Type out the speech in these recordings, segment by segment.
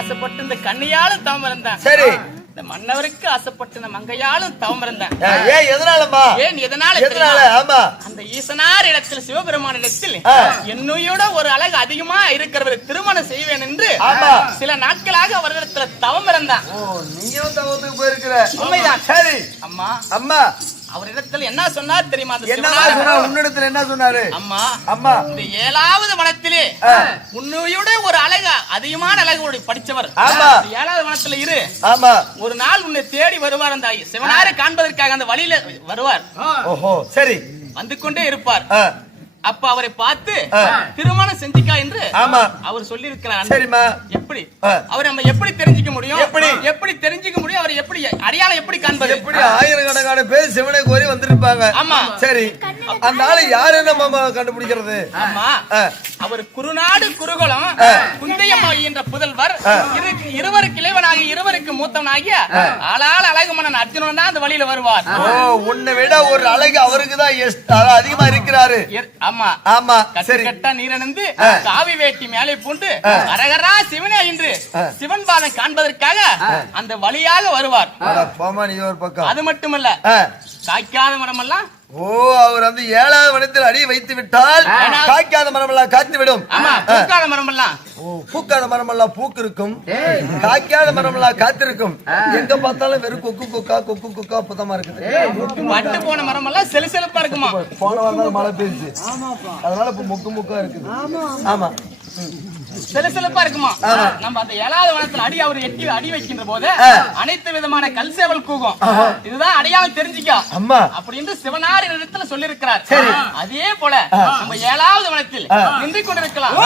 ஆசைப்பட்டு இந்த கண்ணியாலும் தவம் இருந்தான். சரி. இந்த மன்னவருக்கு ஆசைப்பட்டு மங்கையாலும் தவம் இருந்தான். ஏன் எதனாலமா? ஏன் எதனால? ஆமா, அந்த ஈசனார் இடத்தில் சிவபெருமான இடத்தில் என்னையோட ஒரு அழகு அதிகமா இருக்கிறவரை திருமணம் செய்வேன் என்று சில நாட்களாக அவரிடத்துல தவம் இருந்தான். நீயும் தவத்துக்கு போயிருக்கிற? உண்மைதான். சரி அம்மா. அம்மா அவரிடத்துல என்ன சொன்னார் தெரியுமா? உன்னிடத்துல என்ன சொன்னாரு? அம்மா, அம்மா இந்த 7வது வனத்திலே உன்னையோட ஒரு அழகு அதிகமான அழகு படிச்சவர் 7வது வனத்துல இரு. ஆமா. ஒரு நாள் உன்னை தேடி வருவார். அந்த சிவனாரை காண்பதற்காக அந்த வழியில வருவார். ஓஹோ, சரி. வந்து கொண்டே இருப்பார். அப்ப அவரை பார்த்து திருமணம் செஞ்சிக்கா என்று அவர் சொல்லி இருக்கிறார். சரிமா. எப்படி அவர் நம்ம எப்படி தெரிஞ்சுக்க முடியும்? எப்படி தெரிஞ்சுக்க முடியும்? அவர் எப்படி அடையாளம் எப்படி காண்பது? எப்படி ஆயிரக்கணக்கான பேர் சிவனை கோரி வந்திருப்பாங்க. ஆமா. சரி, அந்த ஆளு யாருன்னு நம்ம கண்டுபிடிக்கிறது? ஆமா, அவர் குருநாடு குருகுலம் குந்தையம்மா என்ற புதல்வர், இருவருக்கு இளைவனாகி இருவருக்கு மூத்தவனாகிய ஆளால் அழகு மன்னன் அர்ஜுனன் தான் அந்த வழியில வருவார். உன்னை விட ஒரு அழகு அவருக்கு தான் அதிகமா இருக்கிறாரு. ஆமா ஆமா. சரி. கட்ட நீரணிந்து காவி வேட்டி மேலே பூண்டு அரகரா சிவனே என்று சிவன் பாதம் காண்பதற்காக அந்த வழியாக வருவார். அது மட்டுமல்ல, காய்க்காத மரமெல்லாம் அவர் அந்த 7வது வனத்தில் அடி வைத்து விட்டால் காய்க்காத மரமெல்லாம் காய்த்து விடும். பூக்காத மரமெல்லாம் பூக்காத மரமெல்லாம் பூக்கு இருக்கும், காய்க்காத மரமெல்லாம் காத்திருக்கும். எங்க பார்த்தாலும் வெறும் கொக்கு கொக்கா கொக்கு கொக்கா புதமா இருக்குது. பட்டு போன மரமெல்லாம் செலுசெலுப்பா இருக்குமா? போன வாரம் மழை பெய்யுது, அதனால இப்ப முக்கு முக்கா இருக்குது. ஆமா, செலுசெலுப்பா இருக்குமா? நம்ம அந்த 7வது வனத்துல அவர் அடி வைக்கின்ற போது அனைத்து விதமான கல்சேவல் கூகும். இதுதான் அடையாளம் தெரிஞ்சுக்கா அப்படின்னு சிவனார் இடத்துல சொல்லி இருக்கிறார். அதே போல நம்ம 7வது வனத்தில் நின்று கொண்டிருக்கலாம்.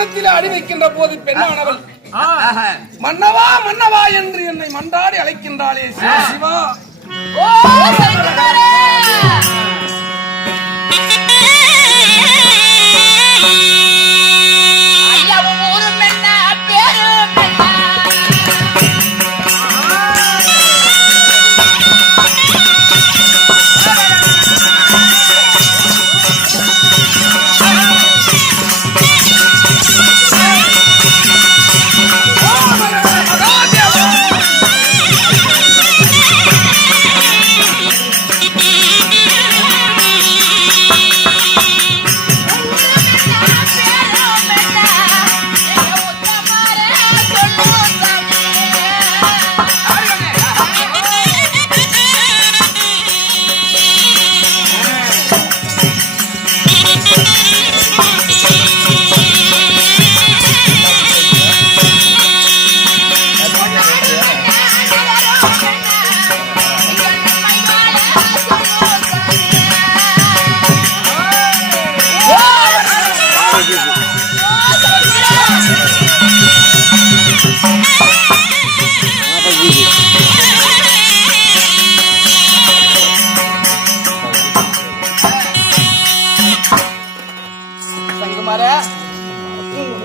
வனத்தில் அடி வைக்கின்ற போது பெண்ணானவள் மன்னவா மன்னவா என்று என்னை மன்றாடி அழைக்கின்றாளே சிவா சிவா.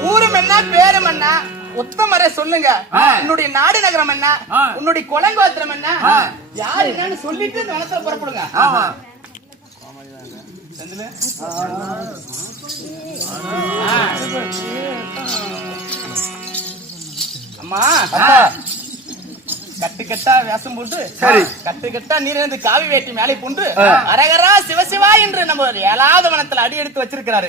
ஊரும் என்ன பேரும் என்ன உத்தமரே சொல்லுங்க. உன்னுடைய நாடு நகரம் என்ன, உன்னுடைய கொலங்கோத்திரம் என்ன, யார் என்னன்னு சொல்லிட்டு இந்த வனத்துல புறப்படுங்க. அம்மா கட்டு கட்டா வேஷம் போட்டு கட்டு கட்டா நீரிலிருந்து காவி வேட்டி மேலே போன்று அரகரா சிவசிவா என்று நம்ம 7வது வனத்துல அடி எடுத்து வச்சிருக்கிறாரு.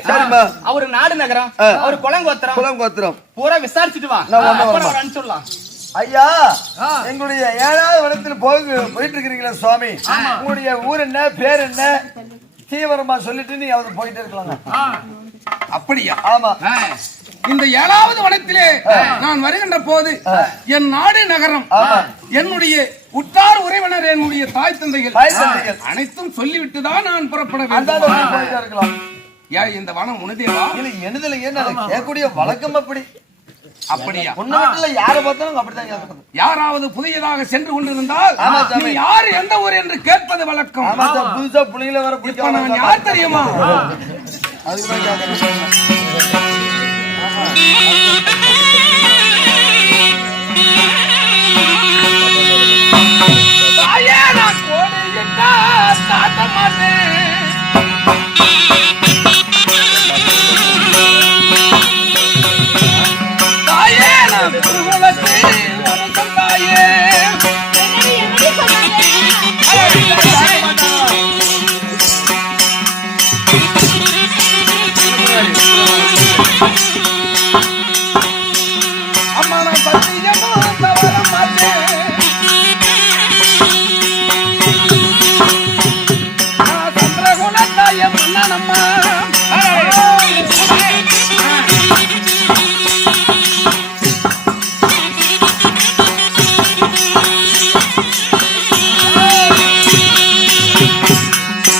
அவரு நாடு நகரம், அவரு குளங்கோத்திரம் பூரா விசாரிச்சுட்டு வா, அனுப்பிச்சுடலாம். ஐயா, எங்களுடைய 7வது வனத்தில் போயிட்டு இருக்கிறீங்களா சுவாமி? உங்களுடைய ஊர் என்ன, பேர் என்ன, தீவிரமா சொல்லிட்டு நீ அவர் போயிட்டு இருக்கலாம். அப்படியா? ஆமா. இந்த 7வது வனத்திலே நான் வருகின்ற போது என் நாடு நகரம், என்னுடைய உற்றார் உறவினர், என்னுடைய தாய் தந்தைகள் அனைத்தும் சொல்லிவிட்டுதான் நான் புறப்பட வேண்டும். இந்த வனம் உனதேவா? எனதுல கேட்கக்கூடிய வழக்கம் அப்படி. அப்படியா? யாரை பார்த்தாலும் அப்படிதான் கேட்கணும். யாராவது புதியதாக சென்று கொண்டிருந்தால் நீ யார், எந்த ஊர் என்று கேட்பது வழக்கம். புதுசா புள்ளிகளை வர இப்ப நான் யார் தெரியுமா? அதுக்குதான் தாயே, நான் கோடியிட்டா தாட்ட மாட்டேன். தாயே, நான் குருகுலத்தில் ஒரு தாயே. அம்மா, நான் சத்தியமும் தவற மாட்டேன். நான் சந்திரகுலத்தாய மன்னனம்மா.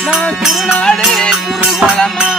நான் குருநாடு குருகுலம்மா.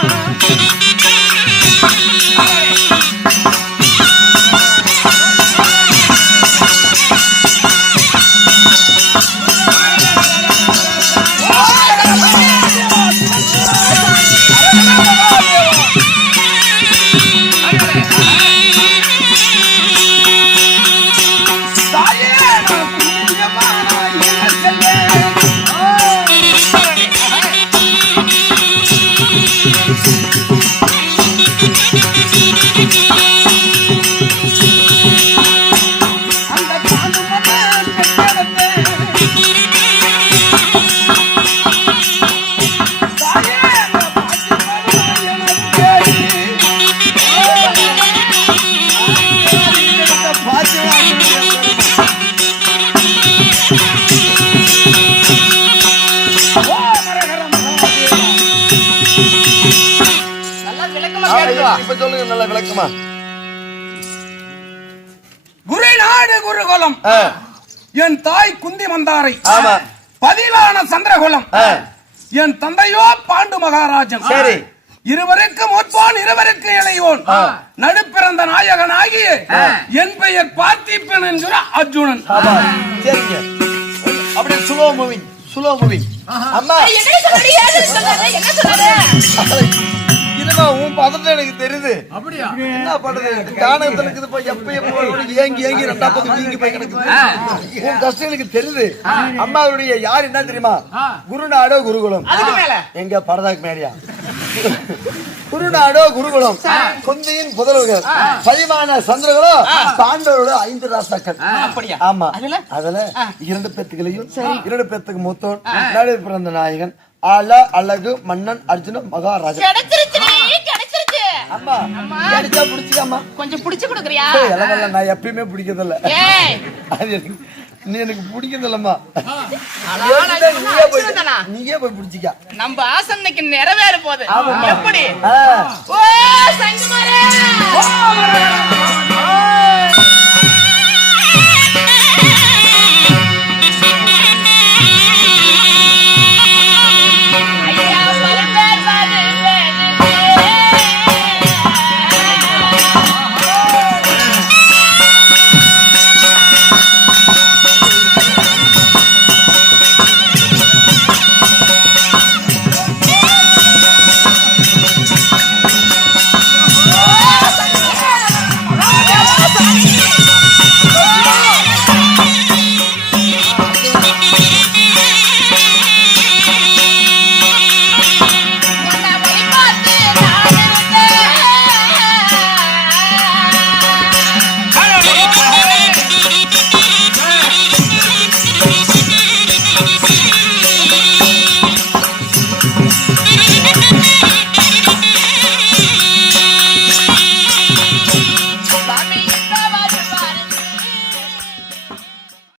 இப்ப சொல்லுங்க நல்ல விளக்கமா. குருநாடு குருகுலம், என் தாய் குந்தி மந்தாரை, பதிலான சந்திரகுலம், என் தந்தையோ பாண்டு மகாராஜன். சரி. இருவருக்கு மூத்தோன் இருவருக்கு இளையோன் நடுப்பிறந்த நாயகன் ஆகிய என் பெயர் பார்த்திபன் என்கிற அர்ஜுனன். சரிங்க, அப்படியே சுலோ மூவிங். அம்மா இதுமா உன் பதட்டம் எனக்கு தெரியுது. என்ன பண்றது, காணத்துல இருக்குது. எப்ப ஏங்கி ரெண்டா பக்கம் வீங்கி போய் கிடக்குது. உன் கஷ்டம் எனக்கு தெரியுது. அம்மாவுடைய யார் என்ன தெரியுமா? குருநாடோ குருகுலம். எங்க பரதாக்கு மேடியா குருநாடோ குருகுலம், குந்தியின் புதல்வர்கள், பதிமான சந்திரகளோ பாண்டவரோட 5 ராசாக்கள். ஆமா, அதுல 2 பேத்துகளையும் 2 பேத்துக்கு மூத்தோன் நடு பிறந்த நாயகன் அழகு மன்னன் அர்ஜுனன் மகாராஜா. அம்மா அடிச்சா புடிச்சுக்காமா, கொஞ்சம் புடிச்சு கொடுக்குறியா? நான் எப்பயுமே பிடிக்கிறதில்ல, நீ எனக்கு பிடிக்கிறதில்லம்மா. நீயே போய் பிடிச்சிக்க. நம்ம ஆசை இன்னைக்கு நிறைவேற போகுது. எப்படி? ஓ சங்கமாரே